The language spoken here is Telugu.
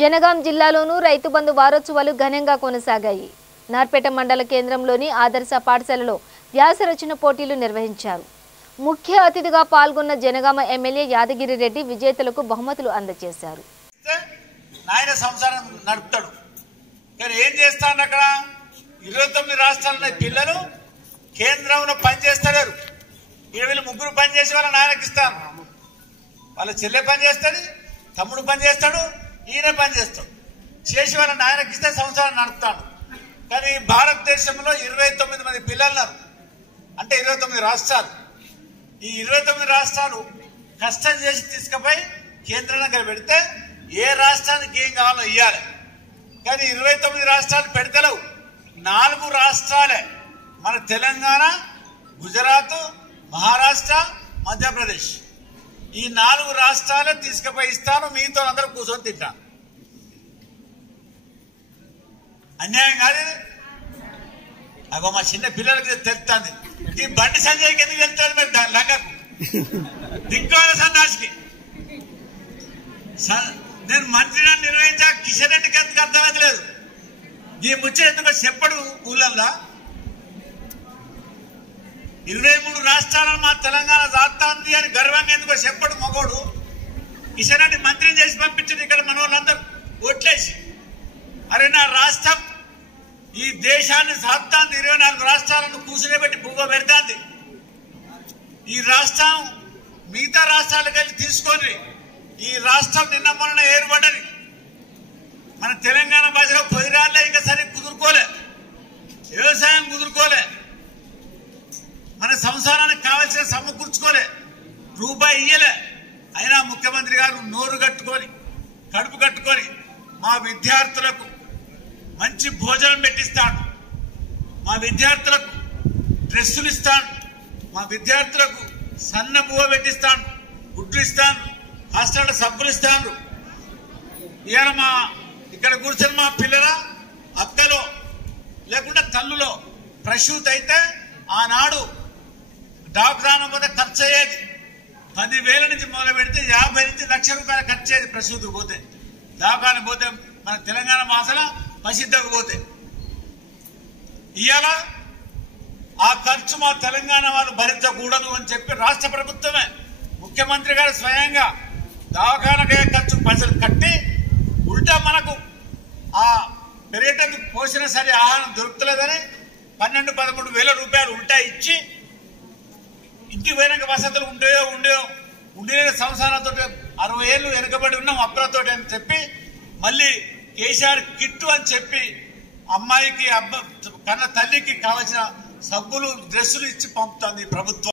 జనగాం జిల్లాలోనూ రైతు బంధు వారోత్సవాలు ఘనంగా కొనసాగాయి. నార్పేట మండల కేంద్రంలోని ఆదర్శ పాఠశాలలో వ్యాస రచన పోటీలు నిర్వహించారు. ముఖ్య అతిథిగా పాల్గొన్న జనగామ ఎమ్మెల్యే యాదగిరి రెడ్డి విజేతలకు బహుమతులు అందజేశారు. నాయన సంసారం నడుపుతాడు కానీ ఏం చేస్తాడు అక్కడ 29 రాష్ట్రాల పిల్లలు కేంద్రంలో పనిచేస్తారు. వీళ్ళు ముగ్గురు పని చేసి వాళ్ళ నాయనకి ఇస్తాను. వాళ్ళ చెల్లె పని చేస్తుంది, తమ్ముడు పని చేస్తాడు, ఈయన పని చేస్తాడు. చేసి వాళ్ళ నాయనకి ఇస్తే సంసారం నడుపుతాడు. కానీ భారతదేశంలో 29 మంది పిల్లలు అంటే 29 రాష్ట్రాలు. ఈ 29 రాష్ట్రాలు కష్టం చేసి తీసుకుపోయి కేంద్రం దగ్గర పెడితే ఏ రాష్ట్రానికి ఏం కావాలో ఇవ్వాలి. కానీ 29 రాష్ట్రాలు పెడతలేవు. 4 రాష్ట్రాలే మన తెలంగాణ, గుజరాత్, మహారాష్ట్ర, మధ్యప్రదేశ్. ఈ 4 రాష్ట్రాలే తీసుకుపోయి ఇస్తాను. మీతో అందరూ కూర్చొని తింటాను. అన్యాయం కాదు. అగో మా చిన్న పిల్లలకి తెలుస్తుంది. ఈ బండి సంజయ్కి ఎందుకు తెలుస్తుంది? మరి దాని లంగకు దిక్కుల సన్నాసికి నేను మంత్రిని నిర్వహించా కిషన్ రెడ్డికి ఎందుకు అర్థమవుతలేదు? ఈ ముచ్చట ఎందుకు చెప్పడు ఊళ్ళల్లా? 23 రాష్ట్రాలను మా తెలంగాణ దాస్తాంది అని గర్వంగా ఎందుకో చెప్పడు మగోడు. కిషన్ రెడ్డి మంత్రిని చేసి పంపించింది ఇక్కడ మన వాళ్ళందరూ ఓట్లేసి. అరే నా రాష్ట్రం ఈ దేశాన్ని సాత్తాంది. 24 రాష్ట్రాలను కూర్చునేబెట్టి పువ్వు పెడతాంది. ఈ రాష్ట్రం మిగతా రాష్ట్రాలకు వెళ్ళి తీసుకొని ఈ రాష్ట్రం నిన్న మొన్న ఏర్పడ్డది. మన తెలంగాణ భాషలో పొయ్యిరాళ్ళే ఇంకా సరే కుదురుకోలే, వ్యవసాయం కుదురుకోలే, మన సంసారానికి కావాల్సిన సమకూర్చుకోలే, రూపాయి ఇయ్యలే. అయినా ముఖ్యమంత్రి గారు నోరు కట్టుకొని కడుపు కట్టుకొని మా విద్యార్థులకు మంచి భోజనం పెట్టిస్తాడు, మా విద్యార్థులకు డ్రెస్సులు ఇస్తాడు, మా విద్యార్థులకు సన్న బువ్వ పెట్టిస్తాడు, గుడ్లు ఇస్తాను, హాస్టల్ సబ్బులు ఇస్తాను. ఇవాళ మా ఇక్కడ కూర్చొని మా పిల్లల అక్కలో లేకుండా తల్లులో ప్రసూతి అయితే ఆనాడు డాక్టర్ పోతే ఖర్చు అయ్యేది 10,000 నుంచి మొదలు పెడితే 50 నుంచి లక్ష రూపాయలు ఖర్చు అయ్యేది. ప్రసూతికి పోతే దాకాని పోతే మన తెలంగాణ భాషలో ప్రసిద్ధకు పోతే ఇవాళ ఆ ఖర్చు మా తెలంగాణ వాళ్ళు భరించకూడదు అని చెప్పి రాష్ట్ర ప్రభుత్వమే ముఖ్యమంత్రి గారు స్వయంగా దవాఖానకే ఖర్చు పైసలు కట్టి ఉల్టా మనకు ఆ పర్యటనకు పోషణ సరి ఆహారం దొరుకుతలేదని 12-13 వేల రూపాయలు ఉల్టా ఇచ్చి ఇంటికి పోయినాక వసతులు ఉండేవి సంవత్సరాలతో 60 ఏళ్ళు వెనుకబడి ఉన్నాం అప్పులతో అని చెప్పి మళ్ళీ కేసీఆర్ కిట్టు అని చెప్పి అమ్మాయికి కన్న తల్లికి కావాల్సిన సబ్బులు డ్రెస్సులు ఇచ్చి పంపుతుంది ప్రభుత్వం.